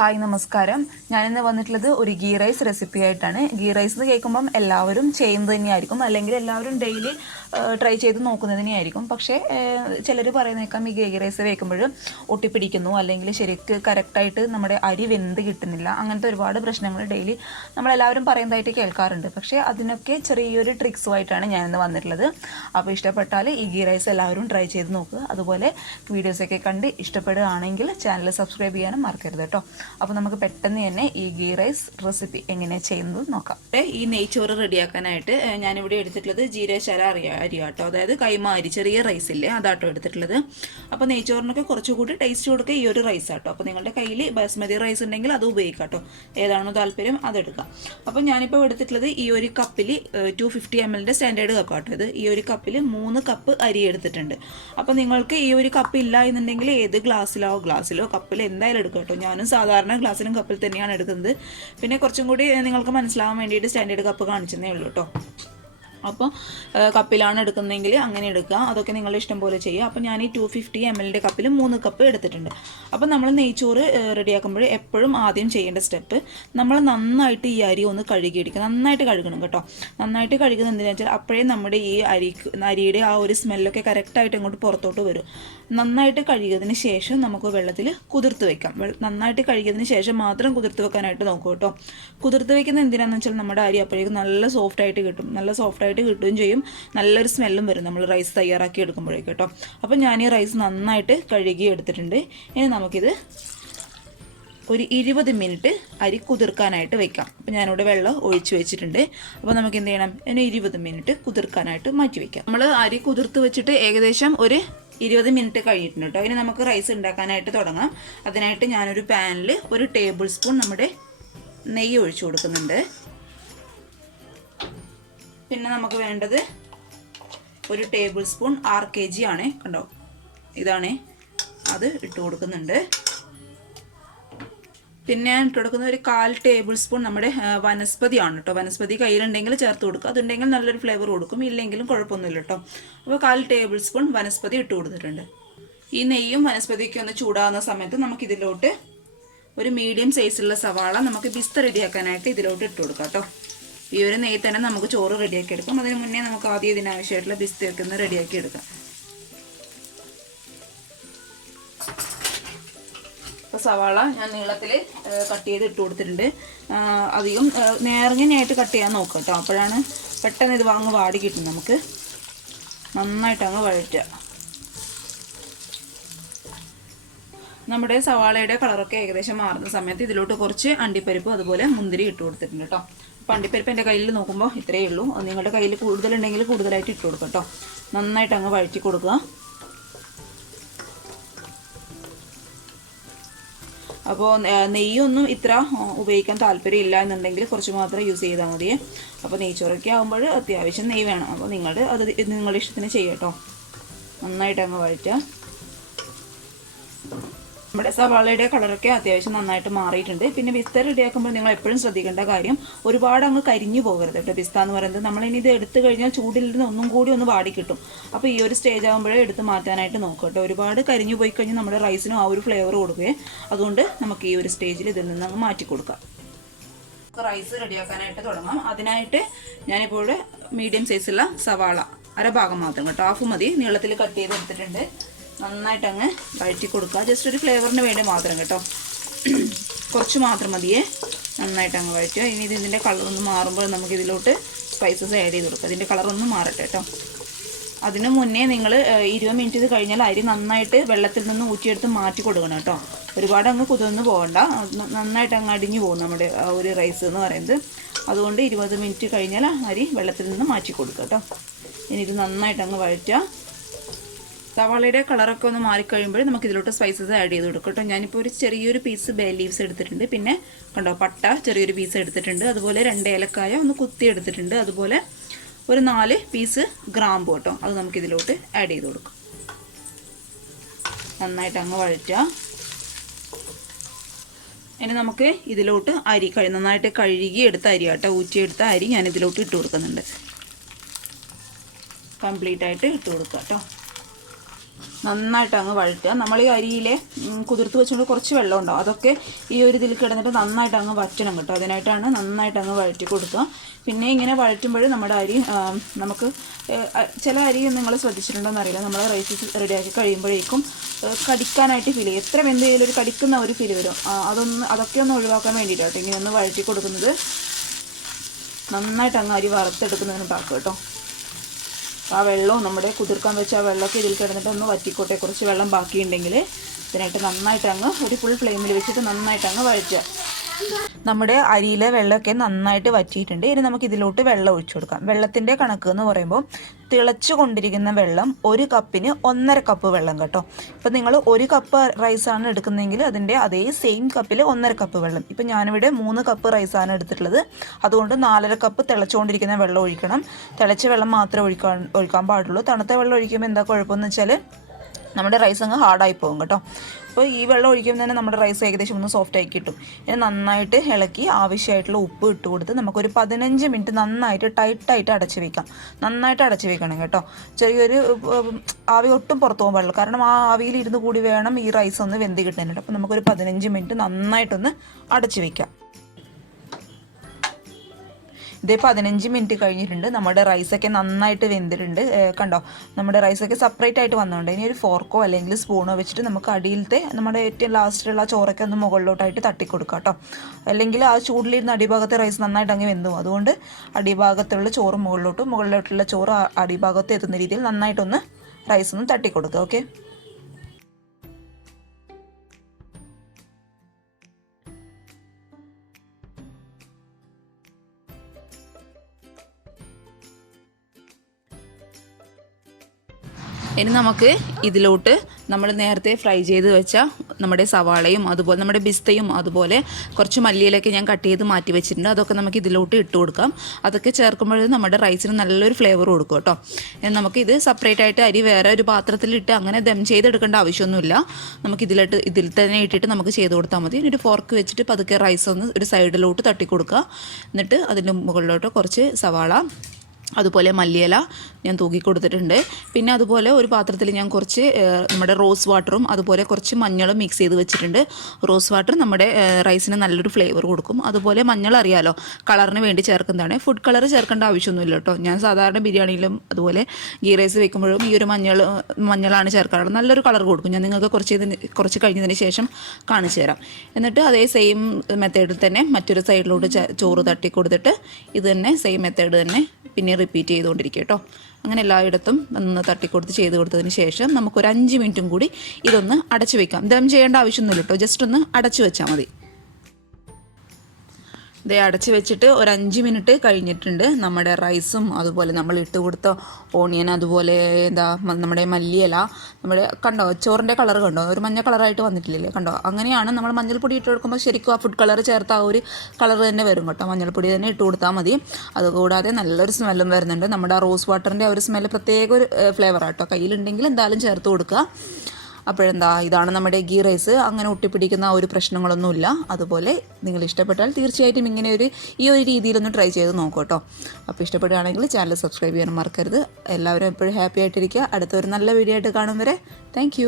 Hi നമസ്കാരം. ഞാനിന്ന് വന്നിട്ടുള്ളത് ഒരു ഗീ റൈസ് റെസിപ്പി ആയിട്ടാണ്. ഗീ റൈസ് എന്ന് കേൾക്കുമ്പം എല്ലാവരും ചെയ്യുന്നത് തന്നെയായിരിക്കും, അല്ലെങ്കിൽ എല്ലാവരും ഡെയിലി ട്രൈ ചെയ്ത് നോക്കുന്നത് തന്നെയായിരിക്കും. പക്ഷേ ചിലർ പറയുന്നേക്കാം ഈ ഗീ റൈസ് വെക്കുമ്പോൾ ഒട്ടിപ്പിടിക്കുന്നു, അല്ലെങ്കിൽ ശരിക്ക് കറക്റ്റായിട്ട് നമ്മുടെ അരി വെന്ത് കിട്ടുന്നില്ല, അങ്ങനത്തെ ഒരുപാട് പ്രശ്നങ്ങൾ ഡെയിലി നമ്മളെല്ലാവരും പറയുന്നതായിട്ട് കേൾക്കാറുണ്ട്. പക്ഷേ അതിനൊക്കെ ചെറിയൊരു ട്രിക്സുമായിട്ടാണ് ഞാനിന്ന് വന്നിട്ടുള്ളത്. അപ്പോൾ ഇഷ്ടപ്പെട്ടാൽ ഈ ഗീ റൈസ് എല്ലാവരും ട്രൈ ചെയ്ത് നോക്കുക. അതുപോലെ വീഡിയോസൊക്കെ കണ്ട് ഇഷ്ടപ്പെടുകയാണെങ്കിൽ ചാനൽ സബ്സ്ക്രൈബ് ചെയ്യാനും മറക്കരുത് കേട്ടോ. അപ്പോൾ നമുക്ക് പെട്ടെന്ന് തന്നെ ഈ ഗീ റൈസ് റെസിപ്പി എങ്ങനെയാണ് ചെയ്യുന്നത് നോക്കാം. ഈ നെയ്ച്ചോറ് റെഡിയാക്കാനായിട്ട് ഞാനിവിടെ എടുത്തിട്ടുള്ളത് ജീരകശാല അരി കേട്ടോ, അതായത് കൈമ അരി, ചെറിയ റൈസ് ഇല്ലേ, അതാട്ടോ എടുത്തിട്ടുള്ളത്. അപ്പോൾ നെയ്ച്ചോറിനൊക്കെ കുറച്ചുകൂടി ടേസ്റ്റ് കൊടുക്കുക ഈ ഒരു റൈസ് ആട്ടോ. അപ്പോൾ നിങ്ങളുടെ കയ്യിൽ ബസ്മതി റൈസ് ഉണ്ടെങ്കിൽ അത് ഉപയോഗിക്കാം കേട്ടോ, ഏതാണോ താല്പര്യം അതെടുക്കാം. അപ്പോൾ ഞാനിപ്പോൾ എടുത്തിട്ടുള്ളത് ഈ ഒരു കപ്പിൽ 250 ml സ്റ്റാൻഡേർഡ് കപ്പ് ആട്ടോ ഇത്. ഈ ഒരു കപ്പിൽ 3 കപ്പ് അരി എടുത്തിട്ടുണ്ട്. അപ്പോൾ നിങ്ങൾക്ക് ഈ ഒരു കപ്പ് ഇല്ല എന്നുണ്ടെങ്കിൽ ഏത് ഗ്ലാസ്സിലോ കപ്പിൽ എന്തായാലും എടുക്കാം കേട്ടോ. ഞാനും സാധാരണ ഗ്ലാസ്സിലും കപ്പിൽ തന്നെയാണ് എടുക്കുന്നത്. പിന്നെ കുറച്ചും കൂടി നിങ്ങൾക്ക് മനസ്സിലാവാൻ വേണ്ടിയിട്ട് സ്റ്റാൻഡേർഡ് കപ്പ് കാണിച്ചതേ ഉള്ളൂ കേട്ടോ. അപ്പോൾ കപ്പിലാണ് എടുക്കുന്നതെങ്കിൽ അങ്ങനെ എടുക്കുക, അതൊക്കെ നിങ്ങളുടെ ഇഷ്ടം പോലെ ചെയ്യുക. അപ്പോൾ ഞാൻ ഈ 250 ml കപ്പിൽ 3 കപ്പ് എടുത്തിട്ടുണ്ട്. അപ്പോൾ നമ്മൾ നെയ്ച്ചോറ് റെഡിയാക്കുമ്പോൾ എപ്പോഴും ആദ്യം ചെയ്യേണ്ട സ്റ്റെപ്പ്, നമ്മൾ നന്നായിട്ട് ഈ അരി ഒന്ന് കഴുകിയെടുക്കുക. നന്നായിട്ട് കഴുകണം കേട്ടോ. നന്നായിട്ട് കഴുകുന്നത് എന്തിനാ വെച്ചാൽ അപ്പോഴേ നമ്മുടെ ഈ അരിയുടെ ആ ഒരു സ്മെല്ലൊക്കെ കറക്റ്റായിട്ട് ഇങ്ങോട്ട് പുറത്തോട്ട് വരും. നന്നായിട്ട് കഴുകിയതിന് ശേഷം നമുക്ക് വെള്ളത്തിൽ കുതിർത്ത് വെക്കാം. നന്നായിട്ട് കഴുകിയതിന് ശേഷം മാത്രം കുതിർത്ത് വെക്കാനായിട്ട് നോക്കും കേട്ടോ. കുതിർത്ത് വെക്കുന്നത് എന്തിനാണെന്ന് വെച്ചാൽ നമ്മുടെ അരി അപ്പോഴേക്കും നല്ല സോഫ്റ്റായിട്ട് കിട്ടും. നല്ല സോഫ്റ്റായിട്ട് കിട്ടുകയും ചെയ്യും, നല്ലൊരു സ്മെല്ലും വരും നമ്മൾ റൈസ് തയ്യാറാക്കി എടുക്കുമ്പോഴേക്കും കേട്ടോ. അപ്പോൾ ഞാൻ ഈ റൈസ് നന്നായിട്ട് കഴുകി എടുത്തിട്ടുണ്ട്. ഇനി നമുക്കിത് ഒരു 20 മിനിറ്റ് അരി കുതിർക്കാനായിട്ട് വെക്കാം. അപ്പോൾ ഞാനിവിടെ വെള്ളം ഒഴിച്ച് വെച്ചിട്ടുണ്ട്. അപ്പോൾ നമുക്ക് എന്ത് ചെയ്യണം, ഇനി 20 മിനിറ്റ് കുതിർക്കാനായിട്ട് മാറ്റി വയ്ക്കാം. നമ്മൾ അരി കുതിർത്ത് വെച്ചിട്ട് ഏകദേശം ഒരു 20 മിനിറ്റ് കഴിഞ്ഞിട്ടുണ്ട് കേട്ടോ. ഇനി നമുക്ക് റൈസ് ഉണ്ടാക്കാനായിട്ട് തുടങ്ങാം. അതിനായിട്ട് ഞാനൊരു പാനിൽ 1 ടേബിൾ സ്പൂൺ നമ്മുടെ നെയ്യ് ഒഴിച്ചു കൊടുക്കുന്നുണ്ട്. പിന്നെ നമുക്ക് വേണ്ടത് 1 ടേബിൾ സ്പൂൺ RKG ആണ്, കണ്ടോ, ഇതാണ്, അത് ഇട്ട് കൊടുക്കുന്നുണ്ട്. പിന്നെ ഞാൻ ഇട്ട് കൊടുക്കുന്ന ഒരു 1/4 ടേബിൾ സ്പൂൺ നമ്മുടെ വനസ്പതിയാണ് കേട്ടോ. വനസ്പതി കയ്യിലുണ്ടെങ്കിൽ ചേർത്ത് കൊടുക്കുക, അതുണ്ടെങ്കിൽ നല്ലൊരു ഫ്ലേവർ കൊടുക്കും, ഇല്ലെങ്കിലും കുഴപ്പമൊന്നുമില്ല കേട്ടോ. അപ്പോൾ 1/4 ടേബിൾ സ്പൂൺ വനസ്പതി ഇട്ട് കൊടുത്തിട്ടുണ്ട്. ഈ നെയ്യും വനസ്പതിയൊക്കെ ഒന്ന് ചൂടാകുന്ന സമയത്ത് നമുക്കിതിലോട്ട് ഒരു മീഡിയം സൈസുള്ള സവാള നമുക്ക് ബിസ്ത റെഡിയാക്കാനായിട്ട് ഇതിലോട്ട് ഇട്ട് കൊടുക്കാം കേട്ടോ. ഈ ഒരു നെയ്യ് തന്നെ നമുക്ക് ചോറ് റെഡിയാക്കി എടുക്കാം. അതിന് മുന്നേ നമുക്ക് ആദ്യം ഇതിനാവശ്യമായിട്ടുള്ള ബിസ്തയൊക്കെ ഒന്ന് റെഡിയാക്കി എടുക്കാം. അപ്പോൾ സവാള ഞാൻ നീളത്തിൽ കട്ട് ചെയ്ത് ഇട്ട് കൊടുത്തിട്ടുണ്ട്. അധികം നേർങ്ങനെയായിട്ട് കട്ട് ചെയ്യാൻ നോക്കാം കേട്ടോ, അപ്പോഴാണ് പെട്ടെന്ന് ഇത് വാടി കിട്ടും. നമുക്ക് നന്നായിട്ട് അങ്ങ് വഴറ്റുക. നമ്മുടെ സവാളയുടെ കളറൊക്കെ ഏകദേശം മാറുന്ന സമയത്ത് ഇതിലോട്ട് കുറച്ച് അണ്ടിപ്പരിപ്പ് അതുപോലെ മുന്തിരി ഇട്ട് കൊടുത്തിട്ടുണ്ട് കേട്ടോ. അപ്പോൾ അണ്ടിപ്പരിപ്പ് എൻ്റെ കയ്യിൽ നോക്കുമ്പോൾ ഇത്രയേ ഉള്ളൂ. നിങ്ങളുടെ കയ്യിൽ കൂടുതലുണ്ടെങ്കിൽ കൂടുതലായിട്ട് ഇട്ട് കൊടുക്കുക കേട്ടോ. നന്നായിട്ട് അങ്ങ് വഴറ്റി കൊടുക്കുക. അപ്പോൾ നെയ്യൊന്നും ഇത്ര ഉപയോഗിക്കാൻ താല്പര്യമില്ല എന്നുണ്ടെങ്കിൽ കുറച്ച് മാത്രം യൂസ് ചെയ്താൽ മതിയേ. അപ്പോൾ നെയ്ച്ചോറൊക്കെ ആകുമ്പോൾ അത്യാവശ്യം നെയ്യ് വേണം. അപ്പോൾ അത് നിങ്ങളുടെ ഇഷ്ടത്തിന് ചെയ്യുക കേട്ടോ. നന്നായിട്ട് അങ്ങ് വഴറ്റുക. നമ്മുടെ സവാളയുടെ കളറൊക്കെ അത്യാവശ്യം നന്നായിട്ട് മാറിയിട്ടുണ്ട്. പിന്നെ ബിസ്ത റെഡിയാക്കുമ്പോൾ നിങ്ങൾ എപ്പോഴും ശ്രദ്ധിക്കേണ്ട കാര്യം, ഒരുപാട് അങ്ങ് കരിഞ്ഞു പോകരുത് കേട്ടോ. ബിസ്ത എന്ന് പറയുന്നത് നമ്മളിനി ഇത് എടുത്തു കഴിഞ്ഞാൽ ചൂടിൽ നിന്ന് ഒന്നും കൂടി ഒന്ന് വാടി കിട്ടും. അപ്പോൾ ഈ ഒരു സ്റ്റേജ് ആകുമ്പോഴേ എടുത്ത് മാറ്റാനായിട്ട് നോക്കുക കേട്ടോ. ഒരുപാട് കരിഞ്ഞു പോയി കഴിഞ്ഞാൽ നമ്മുടെ റൈസിനും ആ ഒരു ഫ്ലേവർ കൊടുക്കുകയെ. അതുകൊണ്ട് നമുക്ക് ഈ ഒരു സ്റ്റേജിൽ ഇതിൽ നിന്ന് അങ്ങ് മാറ്റി കൊടുക്കാം. റൈസ് റെഡിയാക്കാനായിട്ട് തുടങ്ങാം. അതിനായിട്ട് ഞാനിപ്പോൾ ഇവിടെ മീഡിയം സൈസുള്ള സവാള അരഭാഗം മാത്രം കേട്ടോ, ഹാഫ് മതി, നീളത്തിൽ കട്ട് ചെയ്ത് എടുത്തിട്ടുണ്ട്. നന്നായിട്ട് അങ്ങ് വഴറ്റി കൊടുക്കുക. ജസ്റ്റ് ഒരു ഫ്ലേവറിന് വേണ്ടി മാത്രം കേട്ടോ, കുറച്ച് മാത്രം മതിയേ. നന്നായിട്ട് അങ്ങ് വഴറ്റുക. ഇനി ഇതിൻ്റെ കളറൊന്ന് മാറുമ്പോൾ നമുക്ക് ഇതിലോട്ട് സ്പൈസസ് ആഡ് ചെയ്ത് കൊടുക്കുക. ഇതിൻ്റെ കളറൊന്ന് മാറട്ടെ കേട്ടോ. അതിന് മുന്നേ നിങ്ങൾ 20 മിനിറ്റ് ഇത് കഴിഞ്ഞാൽ അരി നന്നായിട്ട് വെള്ളത്തിൽ നിന്ന് ഊറ്റിയെടുത്ത് മാറ്റി കൊടുക്കണം കേട്ടോ. ഒരുപാട് അങ്ങ് കുതിർന്ന് പോകണ്ട, നന്നായിട്ട് അങ്ങ് അടിഞ്ഞു പോകും നമ്മുടെ ഒരു റൈസ് എന്ന് പറയുന്നത്. അതുകൊണ്ട് 20 മിനിറ്റ് കഴിഞ്ഞാൽ അരി വെള്ളത്തിൽ നിന്ന് മാറ്റി കൊടുക്കുക കേട്ടോ. ഇനി ഇത് നന്നായിട്ട് അങ്ങ് വഴറ്റുക. സവാളയുടെ കളറൊക്കെ ഒന്ന് മാറിക്കഴിയുമ്പോൾ നമുക്ക് ഇതിലോട്ട് സ്പൈസസ് ആഡ് ചെയ്ത് കൊടുക്കും കേട്ടോ. ഞാനിപ്പോൾ ഒരു ചെറിയൊരു പീസ് ബേ ലീവ്സ് എടുത്തിട്ടുണ്ട്. പിന്നെ കണ്ടോ, പട്ട ചെറിയൊരു പീസ് എടുത്തിട്ടുണ്ട്. അതുപോലെ 2 ഏലക്കായ ഒന്ന് കുത്തി എടുത്തിട്ടുണ്ട്. അതുപോലെ ഒരു 4 പീസ് ഗ്രാമ്പു കേട്ടോ, അത് നമുക്കിതിലോട്ട് ആഡ് ചെയ്ത് കൊടുക്കാം. നന്നായിട്ട് അങ്ങ് വഴറ്റുക. ഇനി നമുക്ക് ഇതിലോട്ട് അരി നന്നായിട്ട് കഴുകി എടുത്ത അരി കേട്ടോ, ഊറ്റിയെടുത്ത അരി ഞാൻ ഇതിലോട്ട് ഇട്ട് കൊടുക്കുന്നുണ്ട്. കംപ്ലീറ്റ് ആയിട്ട് ഇട്ട് കൊടുക്കുക കേട്ടോ. നന്നായിട്ട് അങ്ങ് വഴറ്റുക. നമ്മൾ ഈ അരിയിലെ കുതിർത്ത് വെച്ചുകൊണ്ട് കുറച്ച് വെള്ളം ഉണ്ടാവും, അതൊക്കെ ഈ ഒരു ഇതിൽ കിടന്നിട്ട് നന്നായിട്ട് അങ്ങ് വറ്റണം കേട്ടോ. അതിനായിട്ടാണ് നന്നായിട്ട് അങ്ങ് വഴറ്റി കൊടുക്കുക. പിന്നെ ഇങ്ങനെ വഴറ്റുമ്പോൾ നമ്മുടെ അരി നമുക്ക് ചില അരി നിങ്ങൾ ശ്രദ്ധിച്ചിട്ടുണ്ടോയെന്ന് അറിയില്ല, നമ്മൾ റൈസ് റെഡിയാക്കി കഴിയുമ്പോഴേക്കും കടിക്കാനായിട്ട് ഫീൽ ചെയ്യും. എത്ര വെന്ത് കഴിഞ്ഞാലും ഒരു കടിക്കുന്ന ഒരു ഫീൽ വരും. അതൊക്കെ ഒന്ന് ഒഴിവാക്കാൻ വേണ്ടിയിട്ടാണ് ഇങ്ങനെ ഒന്ന് വഴറ്റി കൊടുക്കുന്നത്. നന്നായിട്ട് അങ്ങ് അരി വറുത്തെടുക്കുന്നതിന് പാക്ക് കേട്ടോ. ആ വെള്ളവും നമ്മുടെ കുതിർക്കാൻ വെച്ച ആ വെള്ളമൊക്കെ ഇതിൽ കിടന്നിട്ട് ഒന്ന് വറ്റിക്കോട്ടെ. കുറച്ച് വെള്ളം ബാക്കിയുണ്ടെങ്കിൽ ഇതിനായിട്ട് നന്നായിട്ട് അങ്ങ് ഒരു ഫുൾ ഫ്ലെയിമിൽ വെച്ചിട്ട് നന്നായിട്ട് അങ്ങ് വഴറ്റുക. നമ്മുടെ അരിയിലെ വെള്ളമൊക്കെ നന്നായിട്ട് വറ്റിയിട്ടുണ്ട്. ഇനി നമുക്ക് ഇതിലോട്ട് വെള്ളം ഒഴിച്ചു കൊടുക്കാം. വെള്ളത്തിൻ്റെ കണക്ക് എന്ന് പറയുമ്പോൾ തിളച്ചു കൊണ്ടിരിക്കുന്ന വെള്ളം 1 കപ്പിന് 1.5 കപ്പ് വെള്ളം കേട്ടോ. ഇപ്പം നിങ്ങൾ 1 കപ്പ് റൈസാണ് എടുക്കുന്നതെങ്കിൽ അതിൻ്റെ അതേ സെയിം കപ്പിൽ 1.5 കപ്പ് വെള്ളം. ഇപ്പം ഞാനിവിടെ 3 കപ്പ് റൈസാണ് എടുത്തിട്ടുള്ളത്, അതുകൊണ്ട് 4.5 കപ്പ് തിളച്ചുകൊണ്ടിരിക്കുന്ന വെള്ളം ഒഴിക്കണം. തിളച്ച വെള്ളം മാത്രമേ ഒഴിക്കാൻ പാടുള്ളൂ. തണുത്ത വെള്ളം ഒഴിക്കുമ്പോൾ എന്താ കുഴപ്പമെന്ന് വെച്ചാൽ നമ്മുടെ റൈസ് അങ്ങ് ഹാർഡായി പോകും കേട്ടോ. അപ്പോൾ ഈ വെള്ളം ഒഴിക്കുമ്പോൾ തന്നെ നമ്മുടെ റൈസ് ഏകദേശം ഒന്ന് സോഫ്റ്റായി കിട്ടും. ഇനി നന്നായിട്ട് ഇളക്കി ആവശ്യമായിട്ടുള്ള ഉപ്പ് ഇട്ട് കൊടുത്ത് നമുക്കൊരു 15 മിനിറ്റ് നന്നായിട്ട് ടൈറ്റായിട്ട് അടച്ച് വയ്ക്കാം. നന്നായിട്ട് അടച്ച് വയ്ക്കണം കേട്ടോ. ചെറിയൊരു ആവി ഒട്ടും പുറത്തു പോകാൻ പാടില്ല, കാരണം ആ ആവിയിൽ ഇരുന്ന് കൂടി വേണം ഈ റൈസ് ഒന്ന് വെന്ത് കിട്ടാനായിട്ട്. അപ്പോൾ നമുക്കൊരു 15 മിനിറ്റ് നന്നായിട്ടൊന്ന് അടച്ച് വയ്ക്കാം. ഇതേ 15 മിനിറ്റ് കഴിഞ്ഞിട്ടുണ്ട്. നമ്മുടെ റൈസൊക്കെ നന്നായിട്ട് വെന്തിട്ടുണ്ട് കണ്ടോ. നമ്മുടെ റൈസൊക്കെ സെപ്പറേറ്റ് ആയിട്ട് വന്നുകൊണ്ട് ഇനി ഒരു ഫോർക്കോ അല്ലെങ്കിൽ സ്പൂണോ വെച്ചിട്ട് നമുക്ക് അടിയിലത്തെ നമ്മുടെ ഏറ്റവും ലാസ്റ്റിലുള്ള ചോറൊക്കെ ഒന്ന് മുകളിലോട്ടായിട്ട് തട്ടിക്കൊടുക്കാം കേട്ടോ. അല്ലെങ്കിൽ ആ ചൂടിലിരുന്ന് അടിഭാഗത്തെ റൈസ് നന്നായിട്ട് അങ്ങ് വെന്തു. അതുകൊണ്ട് അടിഭാഗത്തുള്ള ചോറ് മുകളിലോട്ടുള്ള ചോറ് അടിഭാഗത്ത് എത്തുന്ന രീതിയിൽ നന്നായിട്ടൊന്ന് റൈസ് ഒന്ന് തട്ടിക്കൊടുക്കുക. ഓക്കെ. ഇനി നമുക്ക് ഇതിലോട്ട് നമ്മൾ നേരത്തെ ഫ്രൈ ചെയ്ത് വെച്ച നമ്മുടെ സവാളയും അതുപോലെ നമ്മുടെ ബിസ്തയും അതുപോലെ കുറച്ച് മല്ലിയിലൊക്കെ ഞാൻ കട്ട് ചെയ്ത് മാറ്റി വെച്ചിട്ടുണ്ട്. അതൊക്കെ നമുക്ക് ഇതിലോട്ട് ഇട്ട് കൊടുക്കാം. അതൊക്കെ ചേർക്കുമ്പോൾ നമ്മുടെ റൈസിന് നല്ലൊരു ഫ്ലേവർ കൊടുക്കും കേട്ടോ. നമുക്ക് ഇത് സെപ്പറേറ്റ് ആയിട്ട് അരി വേറെ ഒരു പാത്രത്തിലിട്ട് അങ്ങനെ ദം ചെയ്തെടുക്കേണ്ട ആവശ്യമൊന്നുമില്ല. നമുക്ക് ഇതിൽ തന്നെ ഇട്ടിട്ട് നമുക്ക് ചെയ്ത് കൊടുത്താൽ മതി. ഒരു ഫോർക്ക് വെച്ചിട്ട് പതുക്കെ റൈസ് ഒന്ന് ഒരു സൈഡിലോട്ട് തട്ടി കൊടുക്കുക. എന്നിട്ട് അതിൻ്റെ മുകളിലോട്ട് കുറച്ച് സവാള അതുപോലെ മല്ലിയില ഞാൻ തൂക്കി കൊടുത്തിട്ടുണ്ട്. പിന്നെ അതുപോലെ ഒരു പാത്രത്തിൽ ഞാൻ കുറച്ച് നമ്മുടെ റോസ് വാട്ടറും അതുപോലെ കുറച്ച് മഞ്ഞളും മിക്സ് ചെയ്ത് വെച്ചിട്ടുണ്ട്. റോസ് വാട്ടർ നമ്മുടെ റൈസിന് നല്ലൊരു ഫ്ലേവർ കൊടുക്കും. അതുപോലെ മഞ്ഞൾ അറിയാലോ, കളറിന് വേണ്ടി ചേർക്കുന്നതാണ്. ഫുഡ് കളർ ചേർക്കേണ്ട ആവശ്യമൊന്നുമില്ല കേട്ടോ. ഞാൻ സാധാരണ ബിരിയാണിയിലും അതുപോലെ ഗീ റൈസ് വെക്കുമ്പോഴും ഈ ഒരു മഞ്ഞളാണ് ചേർക്കാറുള്ളത്. നല്ലൊരു കളർ കൊടുക്കും. ഞാൻ നിങ്ങൾക്ക് കുറച്ച് കഴിഞ്ഞതിന് ശേഷം കാണിച്ചു തരാം. എന്നിട്ട് അതേ സെയിം മെത്തേഡിൽ തന്നെ മറ്റൊരു സൈഡിലോട്ട് ചോറ് തട്ടി കൊടുത്തിട്ട് ഇത് തന്നെ സെയിം മെത്തേഡ് തന്നെ പിന്നെ റിപ്പീറ്റ് ചെയ്തുകൊണ്ടിരിക്കുക കേട്ടോ. അങ്ങനെ എല്ലായിടത്തും ഒന്ന് തട്ടിക്കൊടുത്ത് ചെയ്ത് കൊടുത്തതിന് ശേഷം നമുക്കൊരു 5 മിനിറ്റും കൂടി ഇതൊന്ന് അടച്ചു വെക്കാം. ദം ചെയ്യേണ്ട ആവശ്യമൊന്നുമില്ല കേട്ടോ, ജസ്റ്റ് ഒന്ന് അടച്ചു വെച്ചാൽ മതി. ഇത് അടച്ച് വെച്ചിട്ട് ഒരു 5 മിനിറ്റ് കഴിഞ്ഞിട്ടുണ്ട്. നമ്മുടെ റൈസും അതുപോലെ നമ്മൾ ഇട്ട് കൊടുത്ത ഓണിയൻ അതുപോലെ നമ്മുടെ മല്ലിയില നമ്മുടെ കണ്ടോ ചോറിൻ്റെ കളർ കണ്ടോ, ഒരു മഞ്ഞ കളറായിട്ട് വന്നിട്ടില്ലേ കണ്ടോ. അങ്ങനെയാണ് നമ്മൾ മഞ്ഞൾപ്പൊടി ഇട്ട് കൊടുക്കുമ്പോൾ ശരിക്കും ആ ഫുഡ് കളർ ചേർത്ത് ആ ഒരു കളർ തന്നെ വരും കേട്ടോ. മഞ്ഞൾപ്പൊടി തന്നെ ഇട്ട് കൊടുത്താൽ മതി. അതുകൂടാതെ നല്ലൊരു സ്മെല്ലും വരുന്നുണ്ട്. നമ്മുടെ ആ റോസ് വാട്ടറിൻ്റെ ആ ഒരു സ്മെല്ല് പ്രത്യേക ഒരു ഫ്ലേവറാട്ടോ. കയ്യിലുണ്ടെങ്കിൽ എന്തായാലും ചേർത്ത് കൊടുക്കുക. ഇതാണ് നമ്മുടെ ഗീ റൈസ്. അങ്ങനെ ഒട്ടിപ്പിടിക്കുന്ന ഒരു പ്രശ്നങ്ങളൊന്നുമില്ല. അതുപോലെ നിങ്ങൾ ഇഷ്ടപ്പെട്ടാൽ തീർച്ചയായിട്ടും ഈ ഒരു രീതിയിലൊന്ന് ട്രൈ ചെയ്ത് നോക്കൂ കേട്ടോ. അപ്പോൾ ഇഷ്ടപ്പെടുകയാണെങ്കിൽ ചാനൽ സബ്സ്ക്രൈബ് ചെയ്യാൻ മറക്കരുത്. എല്ലാവരും എപ്പോഴും ഹാപ്പി ആയിട്ടിരിക്കുക. അടുത്തൊരു നല്ല വീഡിയോ ആയിട്ട് കാണും വരെ താങ്ക്